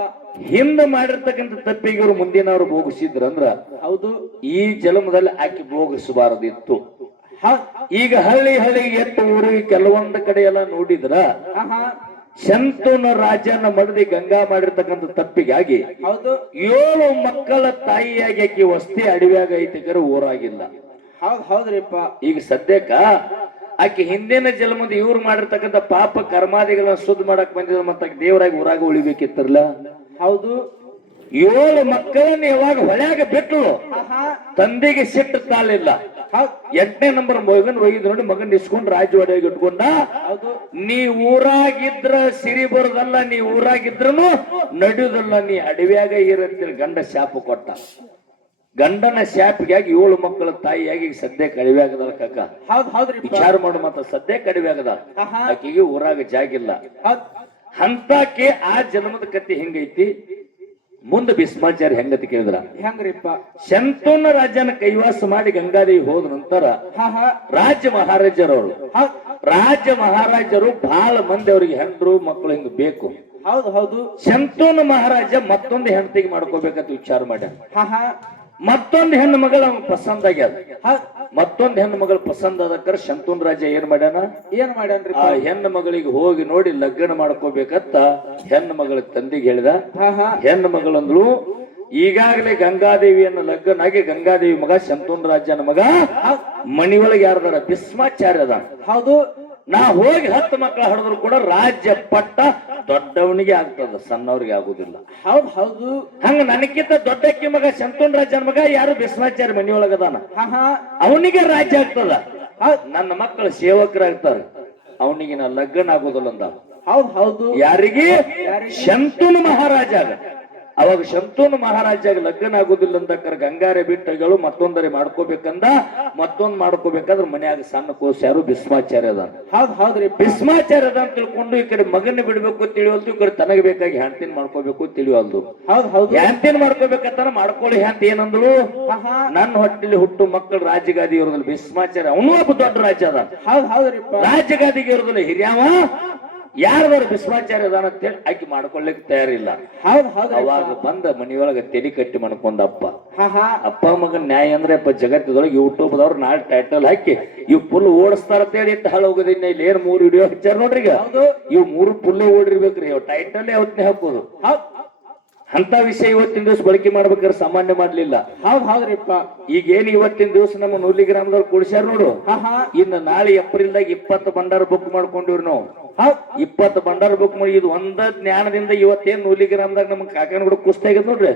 ಹಿಂದ ಮಾಡಿರ್ತಕ್ಕಂಥ ತಪ್ಪಿಗೆ ಇವರು ಮುಂದಿನವ್ರು ಭೋಗಿಸಿದ್ರಂದ್ರ ಹೌದು, ಈ ಜನ್ಮದಲ್ಲಿ ಆಕೆ ಭೋಗಿಸಬಾರದಿತ್ತು. ಈಗ ಹಳ್ಳಿಗೆ ಎತ್ತು ಊರಿಗೆ ಕೆಲವೊಂದು ಕಡೆ ಎಲ್ಲ ನೋಡಿದ್ರ ಶಂತನು ರಾಜನ ಮಡದಿ ಗಂಗಾ ಮಾಡಿರ್ತಕ್ಕಂಥ ತಪ್ಪಿಗಾಗಿ ಹೌದು 7 ಮಕ್ಕಳ ತಾಯಿಯಾಗಿ ಆಕಿ ವಸ್ತಿ ಅಡವ್ಯಾಗ ಐತಿಕರ ಊರಾಗಿಲ್ಲ. ಹೌದ್ರಿಪ್ಪ. ಈಗ ಸದ್ಯಕ್ಕ ಆಕಿ ಹಿಂದಿನ ಜನ್ಮದ ಇವ್ರು ಮಾಡಿರ್ತಕ್ಕಂಥ ಪಾಪ ಕರ್ಮಾದಿಗಳನ್ನ ಶುದ್ಧ ಮಾಡಕ್ ಬಂದಿದ್ರ ಮತ್ತ ದೇವರಾಗಿ ಊರಾಗ ಉಳಿಬೇಕಿತ್ತರ್ಲ. ಹೌದು, 7 ಮಕ್ಕಳನ್ನ ಯಾವಾಗ ಹೊಳ್ಯಾಗ ಬಿಟ್ಟು ತಂದೆಗೆ ಸಿಟ್ಟು ತಾಳಿಲ್ಲ. 8ನೇ ನಂಬರ್ ಮಗನ್ ಒಯ್ದು ನೋಡಿ ಮಗನ್ ಇಸ್ಕೊಂಡ್ ರಾಜವಾಡಿಯಾಗಿ ಇಟ್ಕೊಂಡ. ನೀ ಊರಾಗಿದ್ರ ಸಿರಿ ಬರೋದಲ್ಲ, ನೀ ಊರಾಗಿದ್ರನು ನಡೆಯುದಲ್ಲ, ನೀ ಅಡವ್ಯಾಗ ಇರಂತೇಳಿ ಗಂಡ ಶಾಪ ಕೊಟ್ಟ. ಗಂಡನ ಶಾಪಿಗಾಗಿ 7 ಮಕ್ಕಳ ತಾಯಿಯಾಗಿ ಸದ್ಯಕ್ಕೆ ಅಡವ್ಯಾಗದ ಕಾಕ. ವಿಚಾರ ಮಾಡು ಮತ್ತ ಸದ್ಯಕ್ಕೆ ಅಡವ್ಯಾಗದ ಆಕಿಗೆ ಊರಾಗ ಜಾಗಿಲ್ಲ. ಅಂತಾಕೆ ಆ ಜನ್ಮದ ಕತ್ತಿ ಹೆಂಗೈತಿ. ಮುಂದೆ ಭೀಷ್ಮಾಚಾರ್ಯ ಹೆಂಗತಿ ಕೇಳಿದ್ರ ಹೆಂಗ್ರಿಪ್ಪ. ಶಂತನ ರಾಜನ ಕೈವಾಸ ಮಾಡಿ ಗಂಗಾದೇವಿ ಹೋದ ನಂತರ ರಾಜ ಮಹಾರಾಜರವರು ಬಹಳ ಮಂದಿ ಅವ್ರಿಗೆ ಹೆಂಡ್ರು ಮಕ್ಕಳು ಹಿಂಗ ಬೇಕು. ಹೌದು, ಶಂತನ ಮಹಾರಾಜ ಮತ್ತೊಂದು ಹೆಂಡತಿಗೆ ಮಾಡ್ಕೋಬೇಕಂತ ವಿಚಾರ ಮಾಡ್ಯಾನ. ಮತ್ತೊಂದು ಹೆಣ್ಣು ಮಗಳು ಅವ್ನ ಪಸಂದ್ ಆಗ್ಯಾದ. ಮತ್ತೊಂದು ಹೆಣ್ಣು ಮಗಳು ಪಸಂದ್ ಆದಕ್ಕರ ಶಂತನ್ ರಾಜ ಏನ್ ಮಾಡ್ಯಾನ್ರಿ, ಆ ಹೆಣ್ಣು ಮಗಳಿಗೆ ಹೋಗಿ ನೋಡಿ ಲಗ್ನ ಮಾಡ್ಕೋಬೇಕಂತ ಹೆಣ್ಣು ಮಗಳ ತಂದೆಗೆ ಹೇಳಿದ. ಹೆಣ್ಣು ಮಗಳಂದ್ರು ಈಗಾಗಲೇ ಗಂಗಾದೇವಿಯನ್ನ ಲಗ್ನ ಆಗಿ ಗಂಗಾದೇವಿ ಮಗ ಶಂತನ್ ರಾಜನ ಮಗ ಮಣಿಯೊಳಗೆ ಯಾರದಾರ ಭೀಷ್ಮಾಚಾರ್ಯ ಅದ. ಹೌದು, ನಾ ಹೋಗಿ 10 ಮಕ್ಕಳ ಹಡಿದ್ರು ಕೂಡ ರಾಜ್ಯ ಪಟ್ಟ ದೊಡ್ಡವನಿಗೆ ಆಗ್ತದ, ಸಣ್ಣವ್ರಿಗೆ ಆಗುದಿಲ್ಲ. ಹೌದು. ಹಂಗ ನನಗಿಂತ ದೊಡ್ಡಕ್ಕಿ ಮಗ ಶಂತನ್ ರಾಜನ ಮಗ ಯಾರು ಭೀಷ್ಮಾಚಾರ್ಯ ಮನಿಯೊಳಗದಾನ, ಅವನಿಗೆ ರಾಜ್ಯ ಆಗ್ತದ. ನನ್ನ ಮಕ್ಕಳು ಸೇವಕರಾಗ್ತಾರ, ಅವನಿಗೆ ನಾ ಲಗ್ನ ಆಗೋದಿಲ್ಲ ಅಂದ. ಹೌದು. ಯಾರಿಗೆ? ಶಂತನು ಮಹಾರಾಜ. ಅವಾಗ ಶಂತನು ಮಹಾರಾಜಾಗ ಲಗ್ನ ಆಗುದಿಲ್ಲ ಅಂತ ಗಂಗಾರೆ ಬಿಟ್ಟಗಳು ಮತ್ತೊಂದರೆ ಮಾಡ್ಕೋಬೇಕಂದ. ಮತ್ತೊಂದ್ ಮಾಡ್ಕೋಬೇಕಾದ್ರೆ ಮನ್ಯಾಗ ಸಣ್ಣ ಕೋಶ ಯಾರು ಭೀಷ್ಮಾಚಾರ್ಯ ಅದ. ಹೌದ್ರಿ. ಭೀಷ್ಮಾಚಾರ್ಯ ಅದ ಅಂತ ತಿಳ್ಕೊಂಡು ಈ ಕಡೆ ಮಗನ ಬಿಡ್ಬೇಕು ತಿಳಿವಲ್ದು, ಈ ಕಡೆ ತನಗ ಬೇಕಾಗಿ ಹ್ಯಾಂತಿನ ಮಾಡ್ಕೋಬೇಕು ತಿಳಿವಲ್ದು. ಹ್ಯಾಂತಿನ ಮಾಡ್ಕೋಬೇಕಂತ ಮಾಡ್ಕೊಳ್ಳಿ ಹ್ಯಾಂತ ಏನಂದ್ರು, ನನ್ನ ಹೊಟ್ಟೆಲಿ ಹುಟ್ಟು ಮಕ್ಕಳು ರಾಜಗಾದಿ ಇರೋದಿಲ್ಲ. ಭೀಷ್ಮಾಚಾರ್ಯ ಅವನು ಒಬ್ಬ ದೊಡ್ಡ ರಾಜ ಅದ. ರಾಜಗಾದಿಗೆ ಇರೋದಿಲ್ಲ, ಹಿರಿಯವ ಯಾರದಾರು ಭೀಷ್ಮಾಚಾರ್ಯ ಅದಾನ ಅಂತೇಳಿ ಆಕಿ ಮಾಡ್ಕೊಳ್ಳಿಕ್ ತಯಾರಿಲ್ಲ. ಅವಾಗ ಬಂದ ಮನಿಯೊಳಗ ತೆಲಿ ಕಟ್ಟಿ ಮಾಡ್ಕೊಂಡ ಅಪ್ಪ ಮಗನ್ ನ್ಯಾಯ ಅಂದ್ರೆ ಜಗತ್ತದೊಳಗೆ ಯೂಟ್ಯೂಬ್ದವ್ರು ನಾಳೆ ಟೈಟಲ್ ಹಾಕಿ ಇವ್ ಫುಲ್ ಓಡಿಸ್ತಾರ ಅಂತೇಳಿ ಇಟ್ಟು ಹಾಳು ಹೋಗೋದಿನ್ನ ಇಲ್ಲಿ ಏನ್ 3 ವಿಡಿಯೋ ಹಚ್ಚಾರ ನೋಡ್ರಿ. ಈಗ ಇವ್ 3 ಫುಲ್ ಓಡಿರ್ಬೇಕ್ರಿ, ಟೈಟಲ್ ಅವತ್ತೇ ಹಾಕೋದು. ಅಂತ ವಿಷಯ ಇವತ್ತಿನ ದಿವಸ ಬಳಕೆ ಮಾಡ್ಬೇಕಾದ್ರೆ ಸಾಮಾನ್ಯ ಮಾಡ್ಲಿಲ್ಲ. ಹೌದ್ರಿಪ್ಪ. ಈಗ ಏನ್ ಇವತ್ತಿನ ದಿವಸ ನಮ್ಮ ನೂಲಿ ಗ್ರಾಮದವ್ರು ಕುಡಿಸ್ಯಾರ ನೋಡು. ಇನ್ನು ನಾಳೆ ಏಪ್ರಿಲ್ದಾಗ 20 ಭಂಡಾರ ಬುಕ್ ಮಾಡ್ಕೊಂಡಿವ್ರಿ ನಾವು. 20 ಭಂಡಾರ ಬುಕ್ ಮಾಡಿ ಇದು ಒಂದ ಜ್ಞಾನದಿಂದ ಇವತ್ತೇನ್ ನೂಲಿ ಗ್ರಾಮದಾಗ ನಮ್ ಕಾಕನ ಕೂಡ ಕುಸ್ತ ಆಗ್ಯದ ನೋಡ್ರಿ.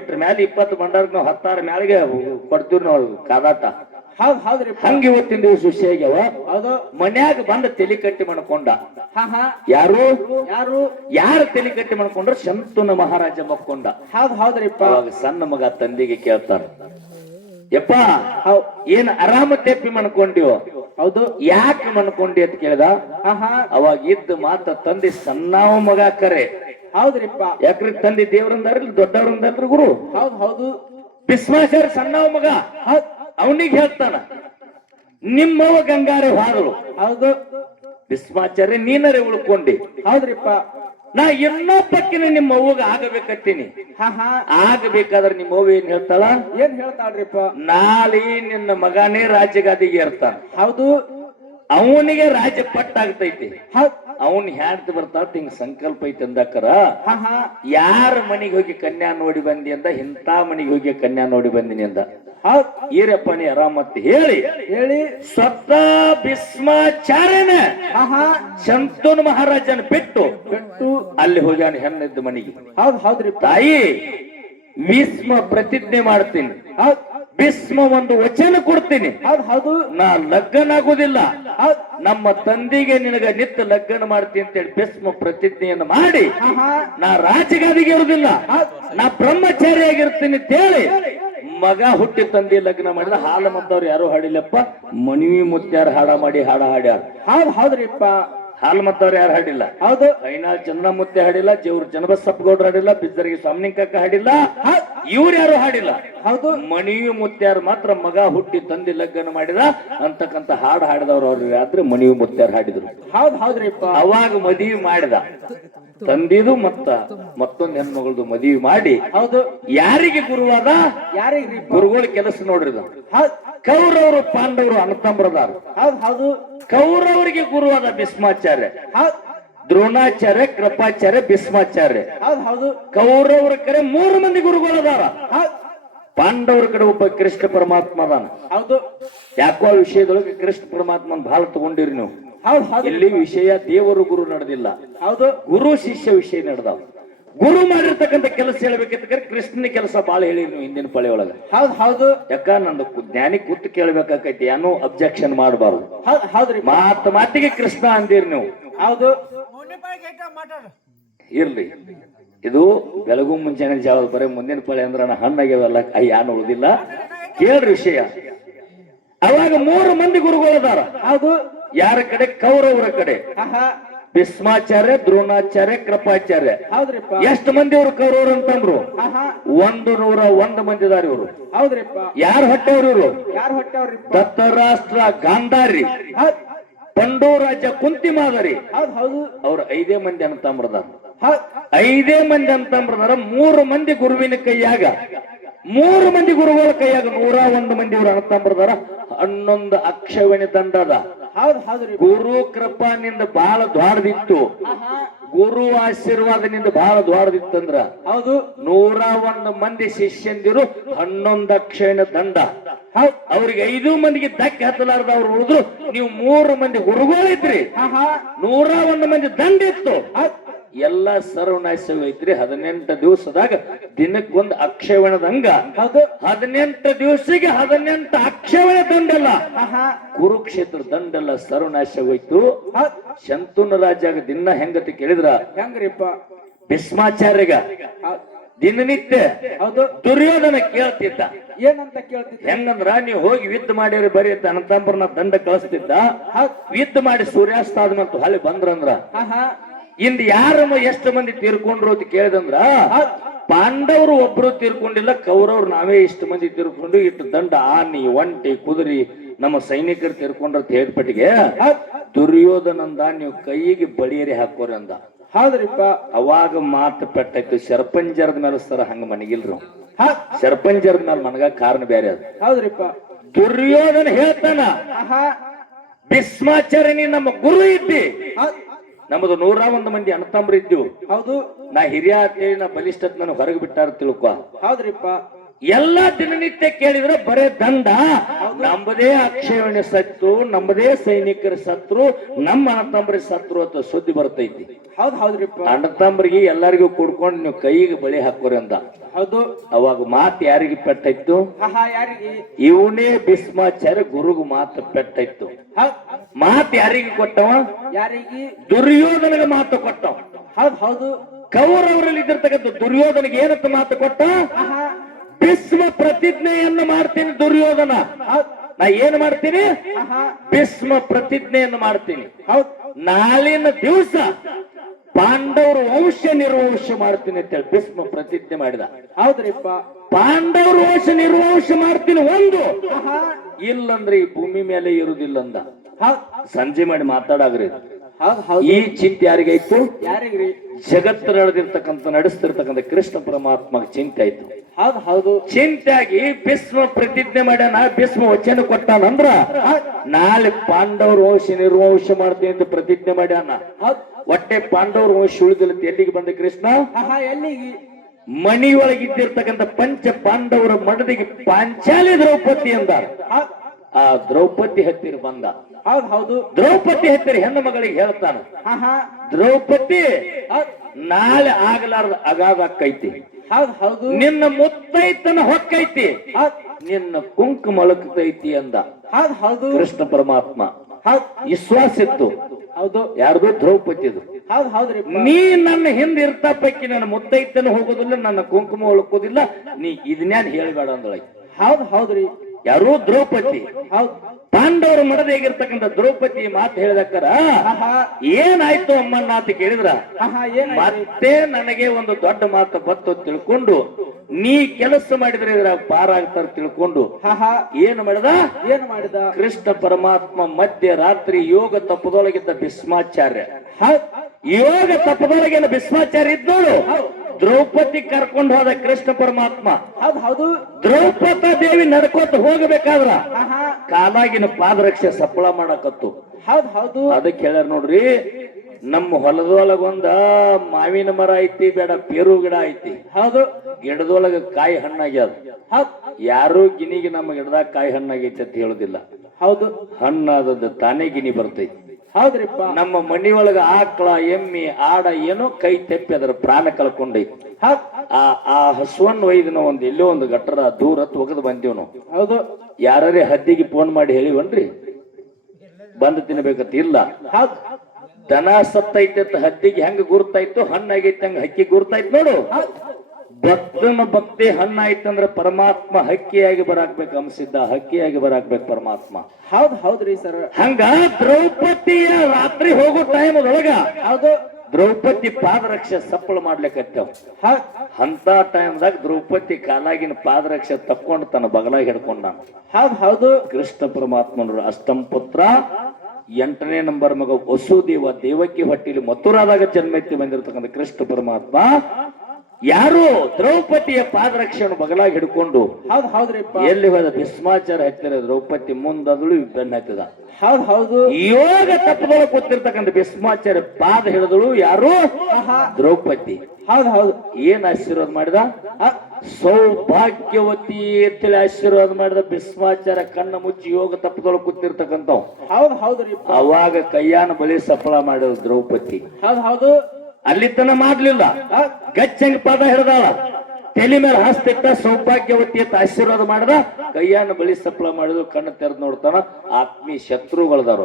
ಇಟ್ರ ಮ್ಯಾಲ 20 ಭಂಡಾರ ನಾವು 10 ಮ್ಯಾಲಿಗೆ ಕೊಡ್ತೀವ್ರಿ ನಾವು ಕಾದಾಟ. ಹಂಗ ಇವತ್ತಿನ ದಿವಸ ವಿಷಯ ಆಗ್ಯಾವ. ಮನ್ಯಾಗ ಬಂದ ತೆಲಿ ಕಟ್ಟಿ ಮಾಡ್ಕೊಂಡ. ಯಾರು ತೆಲಿ ಕಟ್ಟಿ ಮಾಡ್ಕೊಂಡ್ರ ಶಂತನ ಮಹಾರಾಜ ಮಕ್ಕೊಂಡ. ಹೌದ್ರಿಪ್ಪ. ಅವಾಗ ಸಣ್ಣ ಮಗ ತಂದೆಗೆ ಕೇಳ್ತಾರ, ಯಪ್ಪ ಏನ್ ಆರಾಮ ತೆಪ್ಪಿ ಮಾಡ್ಕೊಂಡಿವ್? ಹೌದು. ಯಾಕೆ ಮಾಡ್ಕೊಂಡಿ ಅಂತ ಕೇಳ್ದ. ಅವಾಗ ಇದ್ದ ಮಾತ ತಂದೆ ಸಣ್ಣವ ಮಗ ಕರೆ. ಹೌದ್ರಿಪ್ಪ. ಯಾಕ್ರಿ ತಂದೆ ದೇವ್ರಂದಾರಿಲ್ಲ ದೊಡ್ಡವ್ರಂದಾರ್ರಿ ಗುರು. ಹೌದು. ಭೀಷ್ಮಾಚಾರ್ಯ ಸಣ್ಣವ ಮಗ ಅವನಿಗೆ ಹೇಳ್ತಾನ, ನಿಮ್ಮವ ಗಂಗಾರೆ ಹಾದಳು. ಹೌದು. ಭೀಷ್ಮಾಚಾರ್ಯ ನೀನರೇ ಉಳ್ಕೊಂಡಿ. ಹೌದ್ರಿಪ್ಪ. ನಾ ಇನ್ನೊಬ್ಬಕ್ಕಿನ ನಿಮ್ಮ ಅವ್ವಗ ಆಗಬೇಕತ್ತೀನಿ. ಆಗಬೇಕಾದ್ರೆ ನಿಮ್ಮ ಅವ್ವ ಏನ್ ಹೇಳ್ತಾಳ? ಏನ್ ಹೇಳ್ತಾಳ್ರಿಪ್ಪ? ನಾಳೆ ನಿನ್ನ ಮಗನೇ ರಾಜ್ಯಗಾದಿಗೆ ಇರ್ತಾನ. ಹೌದು. ಅವನಿಗೆ ರಾಜ್ಯ ಪಟ್ಟ ಆಗ್ತೈತಿ. ಅವನ್ ಹ್ಯಾಂತ ಬರ್ತಾಳ ಹಿಂಗ ಸಂಕಲ್ಪ ಐತಿ ಅಂದಕರ ಯಾರ ಮನಿಗೆ ಹೋಗಿ ಕನ್ಯಾ ನೋಡಿ ಬಂದಿ ಅಂದ, ಇಂಥ ಮನಿಗೆ ಹೋಗಿ ಕನ್ಯಾ ನೋಡಿ ಬಂದಿನಿ ಅಂದ. ಈರಪ್ಪ ನೀ ಆರಾಮತ್ ಹೇಳಿ ಸ್ವತಃ ಭೀಷ್ಮಾಚಾರ್ಯನ ಶಂತನು ಮಹಾರಾಜನ ಬಿಟ್ಟು ಅಲ್ಲಿ ಹೋಗ್ಯಾನ ಹೆಣ್ಣಿದ್ದ ಮನಿಗೆ. ಹೌದ್ರಿ ತಾಯಿ ಭೀಷ್ಮ ಪ್ರತಿಜ್ಞೆ ಮಾಡ್ತೀನಿ, ಭೀಷ್ಮ ಒಂದು ವಚನ ಕೊಡ್ತೀನಿ, ನಾ ಲಗ್ನ ಆಗುದಿಲ್ಲ, ನಮ್ಮ ತಂದೆಗೆ ನಿನಗ ನಿತ್ಯ ಲಗ್ನ ಮಾಡ್ತೀನಿ ಅಂತೇಳಿ ಭೀಷ್ಮ ಪ್ರತಿಜ್ಞೆಯನ್ನು ಮಾಡಿ ನಾ ರಾಜಗಾದಿಗೆ ಇರುವುದಿಲ್ಲ, ನಾ ಬ್ರಹ್ಮಚಾರಿ ಆಗಿರ್ತೀನಿ ಅಂತೇಳಿ ಮಗ ಹುಟ್ಟಿ ತಂದೆ ಲಗ್ನ ಮಾಡಿದ. ಹಾಲ ಮದ್ದವ್ರು ಯಾರು ಹಾಡಿಲ್ಲಪ್ಪ, ಮನವಿ ಮುತ್ಯಾರ ಹಾಡ ಮಾಡಿ ಹಾಡ ಹಾಡ್ಯಾರ. ಹೌದ್ರಿಪ್ಪ. ಹಾಲ್ ಮತ್ತವ್ರು ಯಾರು ಹಾಡಿಲ್ಲ. ಹೌದು ಐನಾಳ್ ಚಂದ್ರಮೂರ್ತಿ ಹಾಡಿಲ್ಲ, ಜೇವ್ರ ಚನ್ನಬಸಪ್ಪಗೌಡ್ರು ಹಾಡಿಲ್ಲ, ಬಿದ್ದರಿಗೆ ಸ್ವಾಮಿನಿಕಕ್ಕ ಹಾಡಿಲ್ಲ, ಇವ್ರು ಯಾರು ಹಾಡಿಲ್ಲ. ಹೌದು ಮಣಿಯು ಮುತ್ಯಾರು ಮಾತ್ರ ಮಗ ಹುಟ್ಟಿ ತಂದಿ ಲಗ್ನ ಮಾಡಿದ ಅಂತಕ್ಕಂತ ಹಾಡು ಹಾಡಿದವ್ರು ಅವ್ರು ಆದ್ರೆ ಮಣಿಯು ಮುತ್ಯಾರು ಹಾಡಿದ್ರು. ಹೌದ್ರಿಪ್ಪ. ಅವಾಗ ಮದುವೆ ಮಾಡಿದ ತಂದಿದು ಮತ್ತೊಂದ್ ಹೆಣ್ಮಗಳದು ಮದುವೆ ಮಾಡಿ. ಹೌದು ಯಾರಿಗೆ ಗುರುವಾದ? ಯಾರಿಗ್ರಿ? ಗುರುಗಳ ಕೆಲಸ ನೋಡ್ರಿದ. ಕೌರವರು ಪಾಂಡವರು ಅಣ್ಣತಂಬ್ರದಾರ. ಹೌದು ಕೌರವರಿಗೆ ಗುರುವಾದ ಭೀಷ್ಮಾಚಾರ್ಯ, ದ್ರೋಣಾಚಾರ್ಯ, ಕೃಪಾಚಾರ್ಯ, ಭೀಷ್ಮಾಚಾರ್ಯ. ಹೌದು ಕೌರವರ ಕಡೆ 3 ಮಂದಿ ಗುರುಗಳದಾರ. ಪಾಂಡವರ ಕಡೆ ಒಬ್ಬ ಕೃಷ್ಣ ಪರಮಾತ್ಮ ಅದಾನ. ಹೌದು ಯಾಕೋ ಆ ವಿಷಯದೊಳಗೆ ಕೃಷ್ಣ ಪರಮಾತ್ಮನ್ ಬಹಳ ತಗೊಂಡಿರಿ ನೀವು. ಹೌದು ಇಲ್ಲಿ ವಿಷಯ ದೇವರು ಗುರು ನಡೆದಿಲ್ಲ, ಹೌದು ಗುರು ಶಿಷ್ಯ ವಿಷಯ ನಡೆದಾವ. ಗುರು ಮಾಡಿರ್ತಕ್ಕಂಥ ಕೆಲಸ ಹೇಳ್ಬೇಕಂತ ಕೃಷ್ಣನ ಕೆಲಸ ಬಾಳ ಹೇಳಿರಿ ನೀವು ಹಿಂದಿನ ಪಳೆ ಒಳಗ. ಹೌದು ಯಾಕ ನಂದು ಜ್ಞಾನಿ ಕೂತ್ ಕೇಳ್ಬೇಕಾಕೈತಿ, ಏನೋ ಅಬ್ಜೆಕ್ಷನ್ ಮಾಡಬಾರ್ದು. ಹೌದ್ರಿ. ಮಾತಿಗೆ ಕೃಷ್ಣ ಅಂದಿರಿ ನೀವು. ಹೌದು ಇರ್ಲಿ, ಇದು ಬೆಳಗು ಮುಂಚೆನೆ ಜಾವ ಬರೀ ಮುಂದಿನ ಪಳೆ ಅಂದ್ರ ಹಣ್ಣಾಗ್ಯಾವಲ್ಲ, ಯಾನು ಉಳಿದಿಲ್ಲ. ಕೇಳ್ರಿ ವಿಷಯ. ಅವಾಗ 3 ಮಂದಿ ಗುರುಗಳದಾರ. ಹೌದು ಯಾರ ಕಡೆ? ಕೌರವರ ಕಡೆ ಭೀಷ್ಮಾಚಾರ್ಯ, ದ್ರೋಣಾಚಾರ್ಯ, ಕೃಪಾಚಾರ್ಯ. ಹೌದ್ರಿಪ್ಪ. ಎಷ್ಟು ಮಂದಿ ಅವರು ಕೌರವರು ಅಂತಂದ್ರು? 101 ಮಂದಿ ಇದಾರ ಇವರು. ಹೌದ್ರಿಪ್ಪ. ಯಾರು ಹೊಟ್ಟೆವ್ರು ಇವರು? ಯಾರು ಹೊಟ್ಟೆವ್ರಿಪ್ಪ? ದತ್ತರಾಷ್ಟ್ರ ಗಾಂಧಾರಿ, ಪಂಡೋರಾಜ ಕುಂತಿಮಾದರಿ. ಹೌದು ಅವ್ರ 5 ಮಂದಿ ಅಂತಂಬ್ರದಾರ. 5 ಮಂದಿ ಅಂತಂಬ್ರದಾರ. 3 ಮಂದಿ ಗುರುವಿನ ಕೈಯಾಗ, 3 ಮಂದಿ ಗುರುಗಳ ಕೈಯಾಗ 101 ಮಂದಿ ಇವ್ರ ಅಣ್ಣತಂಬ್ರದಾರ. 11 ಅಕ್ಷವಣಿ ದಂಡದ. ಹೌದ್ರಿ. ಗುರು ಕೃಪಾನಿಂದ ಬಹಳ ದ್ವಾಡದಿತ್ತು, ಗುರು ಆಶೀರ್ವಾದನಿಂದ ಬಹಳ ದ್ವಾಡದಿತ್ತಂದ್ರ ಹೌದು 101 ಮಂದಿ ಶಿಷ್ಯಂದಿರು, 11 ಅಕ್ಷಯಣ ದಂಡ. ಅವ್ರಿಗೆ 5 ಮಂದಿಗೆ ಧಕ್ಕೆ ಹತ್ತಲಾರ್ದ ಅವ್ರು ಉಳಿದ್ರು. ನೀವು 3 ಮಂದಿ ಗುರುಗಳಿದ್ರಿ, 101 ಮಂದಿ ದಂಡ ಇತ್ತು. ಎಲ್ಲ ಸರ್ವನಾಶವೈತ್ರಿ. 18 ದಿವಸದಾಗ ದಿನಕ್ಕೊಂದು ಅಕ್ಷವಣದಂಗ. 18 ದಿವಸಿಗೆ 18 ಅಕ್ಷವಣ ದಂಡಲ್ಲ, ಕುರುಕ್ಷೇತ್ರ ದಂಡಲ್ಲ, ಸರ್ವನಾಶವಾಯ್ತು. ಶಂತನು ರಾಜಾಗ ದಿನ ಹೆಂಗತಿ ಕೇಳಿದ್ರ? ಹೆಂಗ್ರಿಪ್ಪ? ಭೀಷ್ಮಾಚಾರ್ಯಗ ದಿನನಿತ್ಯ ದುರ್ಯೋಧನ ಕೇಳ್ತಿದ್ದ. ಏನಂತ ಕೇಳ್ತಿದ್ದ? ಹೆಂಗಂದ್ರ, ನೀವು ಹೋಗಿ ಯುದ್ಧ ಮಾಡಿರಿ ಬರೀ ಅನಂತಂಬರನ ದಂಡ ಕಳಿಸ್ತಿದ್ದ. ಯುದ್ಧ ಮಾಡಿ ಸೂರ್ಯಾಸ್ತ ಆದ್ಮಂತ ಹಳಿ ಬಂದ್ರಂದ್ರ ಇಂದ ಯಾರಮ್ಮ ಎಷ್ಟು ಮಂದಿ ತೀರ್ಕೊಂಡ್ರು ಅಂತ ಕೇಳಿದಂದ್ರ ಪಾಂಡವರು ಒಬ್ರು ತೀರ್ಕೊಂಡಿಲ್ಲ, ಕೌರವ್ರು ನಾವೇ ಇಷ್ಟು ಮಂದಿ ತೀರ್ಕೊಂಡು ಇಟ್ಟು ದಂಡ ಆನಿ ಒಂಟಿ ಕುದುರಿ ನಮ್ಮ ಸೈನಿಕರು ತೀರ್ಕೊಂಡ್ರ ಅಂತ ಹೇಳಿಪಟ್ಟಿಗೆ ದುರ್ಯೋಧನಂದ ನೀವು ಕೈಗೆ ಬಳಿಯರಿ ಹಾಕೋರಿ ಅಂದ. ಹೌದ್ರಿಪ್ಪ. ಅವಾಗ ಮಾತು ಪೆಟ್ಟಾಯ್ತು. ಶರ್ಪಂಜರದ ಮೇಲೆ ಸರ ಹಂಗ ಮನಗಿಲ್ರು. ಶರ್ಪಂಜರದ ಮೇಲೆ ಮನಗ ಕಾರಣ ಬೇರೆ ಅದು. ಹೌದ್ರಿಪ್ಪ. ದುರ್ಯೋಧನ ಹೇಳ್ತಾನ, ಭೀಷ್ಮಾಚಾರ್ಯ ನಮ್ಮ ಗುರು ಇದ್ದಿ, ನಮ್ಮದು 101 ಮಂದಿ ಅಣ್ಣತಂಬ್ರು ಇದ್ದೀವಿ. ಹೌದು. ನಾ ಹಿರಿಯ ಅಂತೇಳಿ ನಾ ಬಲಿಷ್ಠತ್ ನಾನು ಹೊರಗೆ ಬಿಟ್ಟಾರ ತಿಳ್ಕೊ. ಹೌದ್ರಿಪ್ಪ. ಎಲ್ಲಾ ದಿನನಿತ್ಯ ಕೇಳಿದ್ರೆ ಬರೇ ದಂಡ. ನಮ್ಮದೇ ಅಕ್ಷಯಣೆ ಸತ್ತು, ನಮ್ಮದೇ ಸೈನಿಕರ ಸತ್ರು, ನಮ್ಮ ಅಣ್ಣತಂಬ್ರಿಗೆ ಸತ್ರು ಅಂತ ಸುದ್ದಿ ಬರ್ತೈತಿ. ಹೌದ್ರಿಪ್ಪ. ಅಣ್ಣತಂಬ್ರಿಗೆ ಎಲ್ಲರಿಗೂ ಕುಡ್ಕೊಂಡು ನೀವು ಕೈಗೆ ಬಳಿ ಹಾಕೋರಿ ಅಂದ. ಹೌದು. ಅವಾಗ ಮಾತು ಯಾರಿಗೆ ಪೆಟ್ಟಾಯ್ತು? ಯಾರಿಗೆ? ಇವನೇ ಭೀಷ್ಮಾಚಾರ್ಯ ಗುರುಗೂ ಮಾತು ಪೆಟ್ಟಾಯ್ತು. ಮಾತು ಯಾರಿಗೆ ಕೊಟ್ಟವ? ಯಾರಿಗೆ? ದುರ್ಯೋಧನಿಗೆ ಮಾತು ಕೊಟ್ಟವ. ಹೌದು. ಕೌರವರಲ್ಲಿ ಇದ್ದಿರ್ತಕ್ಕಂಥ ದುರ್ಯೋಧನಿಗೆ ಏನಂತ ಮಾತು ಕೊಟ್ಟ? ಭೀಷ್ಮ ಪ್ರತಿಜ್ಞೆಯನ್ನು ಮಾಡ್ತೀನಿ ದುರ್ಯೋಧನ. ನಾ ಏನ್ ಮಾಡ್ತೀನಿ? ಭೀಷ್ಮ ಪ್ರತಿಜ್ಞೆಯನ್ನು ಮಾಡ್ತೀನಿ. ನಾಳಿನ ದಿವಸ ಪಾಂಡವರು ವಂಶ ನಿರ್ವಂಶ ಮಾಡ್ತೀನಿ ಅಂತೇಳಿ ಭೀಷ್ಮ ಪ್ರತಿಜ್ಞೆ ಮಾಡಿದ. ಹೌದ್ರಿಪ್ಪ. ಪಾಂಡವರು ವಂಶ ನಿರ್ವಂಶ ಮಾಡ್ತೀನಿ ಒಂದು, ಇಲ್ಲಂದ್ರೆ ಈ ಭೂಮಿ ಮೇಲೆ ಇರುವುದಿಲ್ಲ ಅಂದ. ಸಂಜೆ ಮಾಡಿ ಮಾತಾಡಾಗ್ರಿ. ಈ ಚಿಂತೆ ಯಾರಿಗಾಯ್ತು? ಯಾರಿಗ್ರಿ? ಜಗತ್ತು ನಡೆಸ್ತಿರ್ತಕ್ಕಂಥ ಕೃಷ್ಣ ಪರಮಾತ್ಮ ಚಿಂತೆ ಆಯ್ತು. ಹೌದು. ಚಿಂತೆ ಆಗಿ ಭೀಷ್ಮ ಪ್ರತಿಜ್ಞೆ ಮಾಡ್ಯಾನ, ಭೀಷ್ಮ ವಚನ ಕೊಟ್ಟಾನಂದ್ರ ನಾಳೆ ಪಾಂಡವ್ರ ವಂಶ ನಿರ್ವಂಶ ಮಾಡ್ತೀನಿ ಅಂತ ಪ್ರತಿಜ್ಞೆ ಮಾಡ್ಯಾನ. ಒಟ್ಟೆ ಪಾಂಡವ್ರ ವಂಶ ಉಳಿದಿಲ್ಲ. ಎಲ್ಲಿಗೆ ಬಂದ ಕೃಷ್ಣ? ಎಲ್ಲಿಗೆ? ಮಣಿಯೊಳಗಿದ್ದಿರ್ತಕ್ಕಂಥ ಪಂಚ ಪಾಂಡವರ ಮಡದಿಗೆ ಪಾಂಚಾಲಿ ದ್ರೌಪದಿ ಅಂದಾರ. ಆ ದ್ರೌಪದಿ ಹತ್ತಿರ ಬಂದ. ಹೌದು. ದ್ರೌಪದಿ ಹತ್ತಿರ ಹೆಣ್ಣು ಮಗಳಿಗೆ ಹೇಳ್ತಾನ, ದ್ರೌಪದಿ ನಾಳೆ ಆಗಲಾರ್ದ ಅಗಾಧ ಅಕ್ಕೈತಿ, ಹೌದು. ನಿನ್ನ ಮುತ್ತೈತನ ಹೊಕ್ಕೈತಿ, ನಿನ್ನ ಕುಂಕುಮ ಮೊಳಕತೈತಿ ಅಂದ. ಹೌದು. ಕೃಷ್ಣ ಪರಮಾತ್ಮ ವಿಶ್ವಾಸ ಇತ್ತು. ಹೌದು. ಯಾರ್ದು? ದ್ರೌಪದಿದು. ಹೌದ್ರಿ. ನೀ ನನ್ನ ಹಿಂದೆ ಇರ್ತಾ ಪೈಕಿ ನನ್ನ ಮುತ್ತೈತನ ಹೋಗೋದಿಲ್ಲ, ನನ್ನ ಕುಂಕುಮ ಒಳಕೋದಿಲ್ಲ, ನೀ ಇದನ್ಯಾನ್ ಹೇಳ್ಬೇಡ ಅಂದೊಳಗೆ. ಹೌದ್ರಿ. ಯಾರು ದ್ರೌಪದಿ ಹೌದ್ ಪಾಂಡವರು ಮಡದೇಗಿರ್ತಕ್ಕಂಥ ದ್ರೌಪದಿ ಮಾತು ಹೇಳಿದಕ್ಕರ ಆಹಾ ಏನಾಯ್ತು ಅಮ್ಮನ್ನ ಅಂತ ಕೇಳಿದ್ರ ಆಹಾ ಏನ್ ಮತ್ತೆ ನನಗೆ ಒಂದು ದೊಡ್ಡ ಮಾತು ಬತ್ತು ತಿಳ್ಕೊಂಡು ನೀ ಕೆಲಸ ಮಾಡಿದ್ರೆ ಇದ್ರಾಗ ಪಾರಾಗ್ತಾರ ತಿಳ್ಕೊಂಡು ಆಹಾ ಏನ್ ಮಾಡಿದ ಏನ್ ಮಾಡಿದ ಕೃಷ್ಣ ಪರಮಾತ್ಮ ಮಧ್ಯ ರಾತ್ರಿ ಯೋಗ ತಪ್ಪದೊಳಗಿದ್ದ ಭೀಷ್ಮಾಚಾರ್ಯ ಹೌದ್ ಯೋಗ ತಪ್ಪದೊಳಗಿನ ಭೀಷ್ಮಾಚಾರ್ಯ ಇದ್ದೋಳು ದ್ರೌಪದಿ ಕರ್ಕೊಂಡು ಹೋದ ಕೃಷ್ಣ ಪರಮಾತ್ಮ ಹೌದ್ ಹೌದು ದ್ರೌಪದ ದೇವಿ ನಡ್ಕೋತ ಹೋಗಬೇಕಾದ್ರ ಆಹಾ ಕಾಲಾಗಿನ ಪಾದರಕ್ಷೆ ಸಪ್ಪಳ ಮಾಡಕತ್ತು ಹೌದ್ ಹೌದು ಅದಕ್ಕೆ ಹೇಳ್ಯಾರ ನೋಡ್ರಿ ನಮ್ಮ ಹೊಲದೊಳಗೊಂದ ಮಾವಿನ ಮರ ಐತಿ ಬೇಡ ಪೇರು ಗಿಡ ಐತಿ ಹೌದು ಗಿಡದೊಳಗ ಕಾಯಿ ಹಣ್ಣಾಗ್ಯದ ಹೌದ್ ಯಾರು ಗಿನಿಗೆ ನಮ್ಮ ಗಿಡದಾಗ ಕಾಯಿ ಹಣ್ಣಾಗೈತಿ ಅಂತ ಹೇಳುದಿಲ್ಲ ಹೌದು ಹಣ್ಣಾದದ್ದು ತಾನೇ ಗಿನಿ ಬರ್ತೈತಿ ಹೌದ್ರಿಪ್ಪ ನಮ್ಮ ಮನಿಯೊಳಗ ಆಕಳ ಎಮ್ಮಿ ಆಡ ಏನೋ ಕೈ ತೆಪ್ಪಿ ಅದರ ಪ್ರಾಣ ಕಳ್ಕೊಂಡೈತಿ ಹೌದ್ ಆ ಹಸುವನ್ನು ಒಯ್ದು ನಾವು ಎಲ್ಲೋ ಒಂದು ಗಟ್ಟರ ದೂರ ಒಗದು ಬಂದೇವ್ ನಾವು ಹೌದು ಯಾರೇ ಹದ್ದಿಗೆ ಫೋನ್ ಮಾಡಿ ಹೇಳಿವನ್ರಿ ಬಂದು ತಿನ್ಬೇಕಂತ ಇಲ್ಲ ಹೌದ್ ದನ ಸತ್ತೈತೆ ಅಂತ ಹದ್ದಿಗೆ ಹೆಂಗ ಗುರ್ತಾಯ್ತು ಹಣ್ಣಾಗೈತೆ ಹಂಗ ಹಕ್ಕಿ ಗುರ್ತಾಯ್ತು ನೋಡು ಭಕ್ತನ ಭಕ್ತಿ ಹಣ್ಣಾಯ್ತಂದ್ರ ಪರಮಾತ್ಮ ಹಕ್ಕಿಯಾಗಿ ಬರಾಕ್ಬೇಕು ಅಂಸಿದ್ದ ಹಕ್ಕಿಯಾಗಿ ಬರಾಕ್ಬೇಕು ಪರಮಾತ್ಮ ಹೌದ್ ಹೌದ್ರಿ ಸರ್ ಹಂಗ ದ್ರೌಪದಿಯ ರಾತ್ರಿ ಹೋಗೋ ಟೈಮ್ ಒಳಗ ಹೌದು ದ್ರೌಪದಿ ಪಾದರಕ್ಷೆ ಸಪ್ಪಳ ಮಾಡ್ಲಿಕ್ಕತ್ತೇವ್ ಹೌದ್ ಅಂತ ಟೈಮ್ದಾಗ ದ್ರೌಪದಿ ಕಾಲಾಗಿನ ಪಾದರಕ್ಷೆ ತಕ್ಕೊಂಡು ತನ್ನ ಬಗಲಾಗಿ ಹಿಡ್ಕೊಂಡ ಹೌದ್ ಹೌದು ಕೃಷ್ಣ ಪರಮಾತ್ಮನವರು ಅಷ್ಟಂ ಪುತ್ರ 8ನೇ ನಂಬರ್ ಮಗ ವಸುದೇವ ದೇವಕಿ ಹೊಟ್ಟಿಲಿ ಮಥುರಾದಾಗ ಜನ್ಮೆತ್ತಿ ಬಂದಿರತಕ್ಕಂಥ ಕೃಷ್ಣ ಪರಮಾತ್ಮ ಯಾರು ದ್ರೌಪದಿಯ ಪಾದರಕ್ಷೆಯನ್ನು ಬಗಲಾಗಿ ಹಿಡ್ಕೊಂಡು ಹೌದ್ ಹೌದ್ರಿಪ್ಪ ಎಲ್ಲಿ ಹೋದ ಭೀಷ್ಮಾಚಾರ ಹತ್ತಿರ ದ್ರೌಪದಿ ಮುಂದದಳು ಬೆನ್ನ ಹತ್ತಿದ ಹೌದ್ ಹೌದು ಯೋಗ ತಪ್ಪದೊಳಗೆ ಕೂತಿರ್ತಕ್ಕಂಥ ಭೀಷ್ಮಾಚಾರ್ಯ ಪಾದ ಹಿಡಿದಳು ಯಾರು ಆಹಾ ದ್ರೌಪದಿ ಹೌದ್ ಹೌದು ಏನ್ ಆಶೀರ್ವಾದ ಮಾಡಿದ ಸೌಭಾಗ್ಯವತಿ ಅಂತೇಳಿ ಆಶೀರ್ವಾದ ಮಾಡಿದ ಭೀಷ್ಮಾಚಾರ್ಯ ಕಣ್ಣ ಮುಚ್ಚಿ ಯೋಗ ತಪ್ಪದೊಳಗೆ ಕೂತಿರ್ತಕ್ಕಂಥವ್ ಹೌದ್ ಹೌದ್ರಿಪ್ಪ ಅವಾಗ ಕೈಯಾನ ಬಲಿ ಸಫಲ ಮಾಡಿದ ದ್ರೌಪದಿ ಹೌದ್ ಹೌದು ಅಲ್ಲಿ ತನ ಮಾಡ್ಲಿಲ್ಲ ಗಚ್ಚಂಗ ಪಾದ ಹಿಡ್ದಾಳ ತಲೆ ಮೇಲೆ ಹಸ್ತಿಟ್ಟ ಸೌಭಾಗ್ಯವತಿ ಅಂತ ಆಶೀರ್ವಾದ ಮಾಡಿದ ಕೈಯಾನ ಬಲಿ ಸಫಲ ಮಾಡಿದ್ರು ಕಣ್ಣು ತೆರೆದು ನೋಡ್ತಾನ ಆತ್ಮೀಯ ಶತ್ರುಗಳದಾರ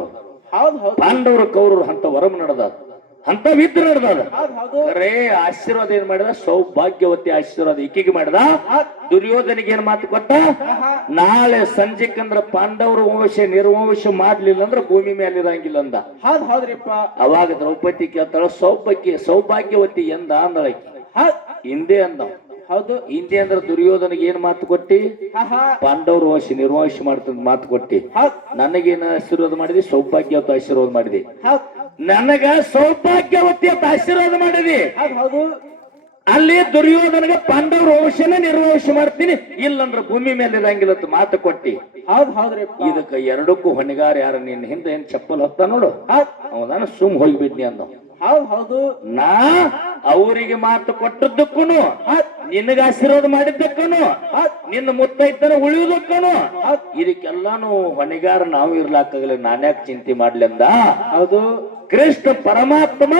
ಹೌದ್ ಹೌದು ಪಾಂಡವರು ಕೌರವರು ಅಂತ ವರಂ ನಡೆದ ಅಂತ ವಿದ್ರ ನಡೆದ ಹೌದ್ ಹೌದು ಖರೇ ಆಶೀರ್ವಾದ ಏನ್ ಮಾಡಿದ ಸೌಭಾಗ್ಯವತಿ ಆಶೀರ್ವಾದ ಈಕಿಗೆ ಮಾಡಿದ ದುರ್ಯೋಧನಿಗೆ ಏನ್ ಮಾತು ಕೊಟ್ಟ ನಾಳೆ ಸಂಜೆಕಂದ್ರ ಪಾಂಡವರು ವಂಶ ನಿರ್ವಂಶ ಮಾಡ್ಲಿಲ್ಲ ಅಂದ್ರ ಭೂಮಿ ಮೇಲೆ ಇರಂಗಿಲ್ಲ ಅಂದ ಹೌದ್ ಹೌದ್ರಿಪ್ಪ ಅವಾಗ ದ್ರೌಪದಿ ಕೇಳ್ತಾಳ ಸೌಭಾಗ್ಯವತಿ ಎಂದ ಅಂದಳಕಿ ಹೌದ್ ಹಿಂದೆ ಅಂದ ಹೌದು ಹಿಂದೆ ಅಂದ್ರ ದುರ್ಯೋಧನಿಗೆ ಏನ್ ಮಾತು ಕೊಟ್ಟಿ ಆಹಾ ಪಾಂಡವರು ವಂಶ ನಿರ್ವಂಶ ಮಾಡ್ತಂತ ಮಾತು ಕೊಟ್ಟಿ ಹೌದ್ ನನಗೇನ ಆಶೀರ್ವಾದ ಮಾಡಿದಿ ಸೌಭಾಗ್ಯವತಿ ಆಶೀರ್ವಾದ ಮಾಡಿದಿ ಹೌದ್ ನನಗ ಸೌಭಾಗ್ಯವತಿ ಅಂತ ಆಶೀರ್ವಾದ ಮಾಡಿದಿ ಹೌದ್ ಹೌದು ಅಲ್ಲಿ ದುರ್ಯೋಧನಗ ಪಾಂಡವ್ರ ವಂಶನ ನಿರ್ವಂಶ ಮಾಡ್ತೀನಿ ಇಲ್ಲಂದ್ರ ಭೂಮಿ ಮೇಲೆ ಇರಂಗಿಲ್ಲ ಅಂತ ಮಾತು ಕೊಟ್ಟಿ ಹೌದ್ ಹೌದ್ರಿಪ್ಪ ಇದಕ್ಕ ಎರಡಕ್ಕೂ ಹೊಣೆಗಾರ ಯಾರ ನಿನ್ನ ಹಿಂದೆ ಏನ್ ಚಪ್ಪಲ್ ಹೊತ್ತ ನೋಡು ಹೌದ್ ಅವದಾನ ಸುಮ್ ಹೋಗ್ಬಿಡ್ನಿ ಅಂದ ಹೌದ್ ಹೌದು ನಾ ಅವರಿಗೆ ಮಾತು ಕೊಟ್ಟದ್ದಕ್ಕೂನು ನಿನಗ ಆಶೀರ್ವಾದ ಮಾಡಿದ್ದಕ್ಕೂನು ನಿನ್ನ ಮುತ್ತೈತನ ಉಳಿಯುವುದಕ್ಕೂನು ಇದಕ್ಕೆಲ್ಲಾನು ಹೊಣೆಗಾರ ನಾವು ಇರ್ಲಾಕಾಗಲ್ಲ ನಾನ್ಯಾಕೆ ಚಿಂತೆ ಮಾಡ್ಲಿ ಅಂದ ಹೌದು ಕೃಷ್ಣ ಪರಮಾತ್ಮ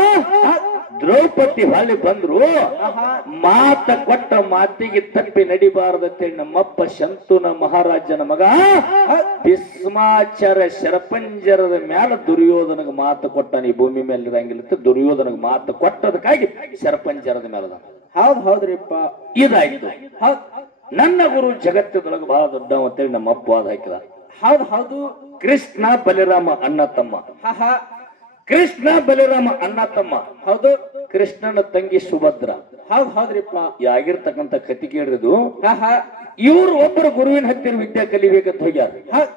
ದ್ರೌಪದಿ ಹೊಳ್ಳಿ ಬಂದ್ರು ಮಾತ ಕೊಟ್ಟ ಮಾತಿಗೆ ತಪ್ಪಿ ನಡಿಬಾರದಂತೇಳಿ ನಮ್ಮಪ್ಪ ಶಂತುನ ಮಹಾರಾಜನ ಮಗ ಭೀಷ್ಮಾಚಾರ್ಯ ಶರಪಂಜರದ ಮ್ಯಾಲ ದುರ್ಯೋಧನಗ ಮಾತು ಕೊಟ್ಟಾನ ಈ ಭೂಮಿ ಮೇಲೆ ಇರಂಗಿಲ್ಲ ದುರ್ಯೋಧನಗ ಮಾತು ಕೊಟ್ಟದಕ್ಕಾಗಿ ಶರಪಂಜರದ ಮೇಲದ ಹೌದ್ ಹೌದ್ರಿಪ್ಪ ಇದಾಯ್ತು ಹೌದ್ ನನ್ನ ಗುರು ಜಗತ್ತದೊಳಗ ಬಹಳ ದೊಡ್ಡ ಅಂತೇಳಿ ನಮ್ಮ ಅಪ್ಪ ಅದ ಹಾಕಿದ ಹೌದ್ ಹೌದು ಕೃಷ್ಣ ಬಲಿರಾಮ ಅಣ್ಣ ತಮ್ಮ ಆಹಾ ಕೃಷ್ಣ ಬಲಿರಾಮ ಅಣ್ಣ ತಮ್ಮ ಹೌದು ಕೃಷ್ಣನ ತಂಗಿ ಸುಭದ್ರ ಹೌದ್ ಹೌದ್ರಿಪ್ಪ ಆಗಿರ್ತಕ್ಕಂಥ ಕತಿ ಕೇಳಿದ್ರು ಆಹಾ ಇವ್ರು ಒಬ್ಬರು ಗುರುವಿನ ಹತ್ತಿರ ವಿದ್ಯೆ ಕಲಿಬೇಕಂತ ಹೋಗ್ಯಾರ ಹೌದ್